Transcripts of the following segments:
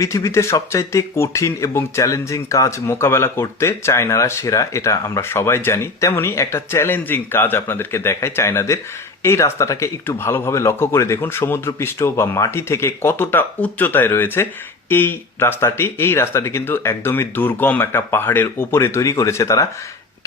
পৃথিবীতে সবচাইতে কঠিন এবং চ্যালেঞ্জিং কাজ মোকাবেলা করতে চায়নারা সেরা, এটা আমরা সবাই জানি। তেমনি একটা চ্যালেঞ্জিং কাজ আপনাদেরকে দেখায় চায়নাদের। এই রাস্তাটাকে একটু ভালোভাবে লক্ষ্য করে দেখুন, সমুদ্রপৃষ্ঠ বা মাটি থেকে কতটা উচ্চতায় রয়েছে এই রাস্তাটি কিন্তু একদমই দুর্গম একটা পাহাড়ের উপরে তৈরি করেছে তারা।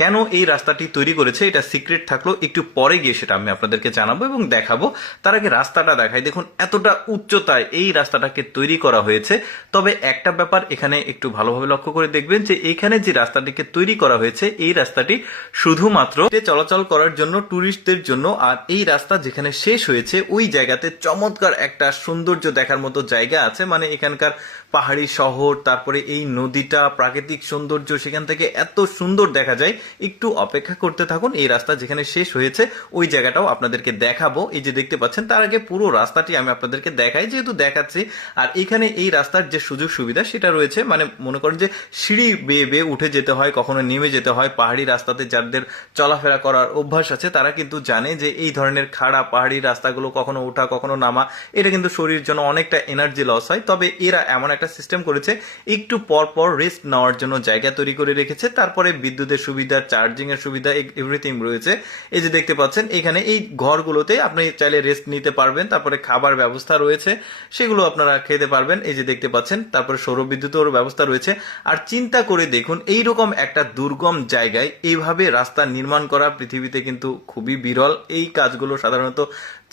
কেন এই রাস্তাটি তৈরি করেছে এটা সিক্রেট থাকলো, একটু পরে গিয়ে সেটা আমি আপনাদেরকে জানাবো এবং দেখাবো। তার আগে রাস্তাটা দেখাই। দেখুন এতটা উচ্চতায় এই রাস্তাটাকে তৈরি করা হয়েছে। তবে একটা ব্যাপার এখানে একটু ভালোভাবে লক্ষ্য করে দেখবেন যে এখানে যে রাস্তাটিকে তৈরি করা হয়েছে এই রাস্তাটি শুধুমাত্র চলাচল করার জন্য, ট্যুরিস্টদের জন্য। আর এই রাস্তা যেখানে শেষ হয়েছে ওই জায়গাতে চমৎকার একটা সৌন্দর্য দেখার মতো জায়গা আছে। মানে এখানকার পাহাড়ি শহর, তারপরে এই নদীটা, প্রাকৃতিক সৌন্দর্য সেখান থেকে এত সুন্দর দেখা যায়। একটু অপেক্ষা করতে থাকুন, এই রাস্তা যেখানে শেষ হয়েছে ওই জায়গাটাও আপনাদেরকে দেখাবো। এই যে দেখতে পাচ্ছেন, তার আগে পুরো রাস্তাটি আমি আপনাদেরকে দেখাই, যেহেতু দেখাচ্ছি। আর এখানে এই রাস্তার যে সুযোগ সুবিধা সেটা রয়েছে, মানে মনে করেন যে সিঁড়ি বেয়ে বেয়ে উঠে যেতে হয়, কখনো নেমে যেতে হয়। পাহাড়ি রাস্তাতে যাদের চলাফেরা করার অভ্যাস আছে তারা কিন্তু জানে যে এই ধরনের খাড়া পাহাড়ি রাস্তাগুলো কখনো ওঠা কখনো নামা, এটা কিন্তু শরীরের জন্য অনেকটা এনার্জি লস হয়। তবে এরা এমন একটা সিস্টেম করেছে, একটু পর পর রেস্ট নেওয়ার জন্য জায়গা তৈরি করে রেখেছে। তারপরে বিদ্যুতের সুবিধা, চার্জিং এর সুবিধা, এভরিথিং রয়েছে। এই যে দেখতে পাচ্ছেন এখানে এই ঘরগুলোতে আপনি চাইলে রেস্ট নিতে পারবেন। তারপরে খাবার ব্যবস্থা রয়েছে, সেগুলো আপনারা খেতে পারবেন। এই যে দেখতে পাচ্ছেন, তারপরে সৌরবিদ্যুতের ব্যবস্থা রয়েছে। আর চিন্তা করে দেখুন, এইরকম একটা দুর্গম জায়গায় এইভাবে রাস্তা নির্মাণ করা পৃথিবীতে কিন্তু খুবই বিরল। এই কাজগুলো সাধারণত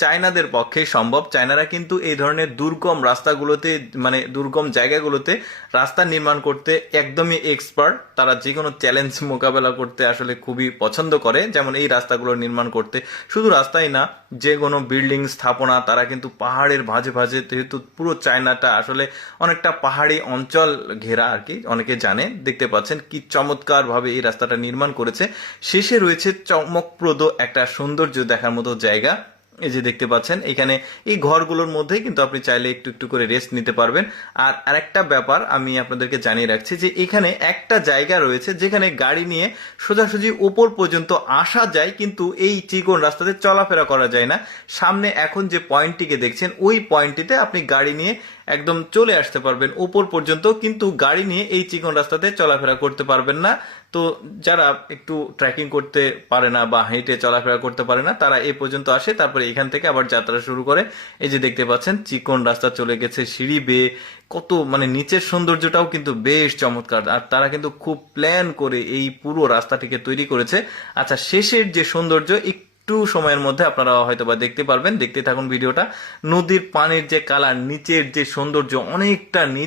চায়নাদের পক্ষে সম্ভব। চায়নারা কিন্তু এই ধরনের দুর্গম রাস্তাগুলোতে, মানে দুর্গম জায়গাগুলোতে রাস্তা নির্মাণ করতে একদমই এক্সপার্ট। তারা যে কোনো চ্যালেঞ্জ মোকাবেলা করতে আসলে খুবই পছন্দ করে। যেমন এই রাস্তাগুলো নির্মাণ করতে, শুধু রাস্তাই না, যে কোনো বিল্ডিং স্থাপনা তারা কিন্তু পাহাড়ের ভাঁজে ভাঁজে, যেহেতু পুরো চায়নাটা আসলে অনেকটা পাহাড়ি অঞ্চল ঘেরা আর কি, অনেকে জানে। দেখতে পাচ্ছেন কি চমৎকার ভাবে এই রাস্তাটা নির্মাণ করেছে। শেষে রয়েছে চমকপ্রদ একটা সৌন্দর্য দেখার মতো জায়গা। এই যে দেখতে পাচ্ছেন এখানে এই ঘরগুলোর মধ্যে কিন্তু আপনি চাইলে একটু একটু করে রেস্ট নিতে পারবেন। আর আরেকটা ব্যাপার আমি আপনাদেরকে জানিয়ে রাখছি যে এখানে একটা জায়গা রয়েছে যেখানে গাড়ি নিয়ে সোজাসুজি উপর পর্যন্ত আসা যায়, কিন্তু এই চিকন রাস্তাতে চলাফেরা করা যায় না। সামনে এখন যে পয়েন্টটিকে দেখছেন ওই পয়েন্টটিতে আপনি গাড়ি নিয়ে একদম চলে আসতে পারবেন উপর পর্যন্ত, কিন্তু গাড়ি নিয়ে এই চিকন রাস্তাতে চলাফেরা করতে পারবেন না। তো যারা একটু ট্রেকিং করতে পারে না বা হেঁটে চলাফেরা করতে পারে না তারা এই পর্যন্ত আসে, তারপরে এখান থেকে আবার যাত্রা শুরু করে। এই যে দেখতে পাচ্ছেন চিকন রাস্তা চলে গেছে সিঁড়ি বেয়ে, কত মানে নিচের সৌন্দর্যটাও কিন্তু বেশ চমৎকার। আর তারা কিন্তু খুব প্ল্যান করে এই পুরো রাস্তাটিকে তৈরি করেছে। আচ্ছা, শেষের যে সৌন্দর্য একটু সময়ের মধ্যে আপনারা হয়তো বা দেখতে পারবেন, দেখতে থাকুন ভিডিওটা। নদীর পানির যে কালার, নিচের যে সৌন্দর্য, অনেকটা নিচ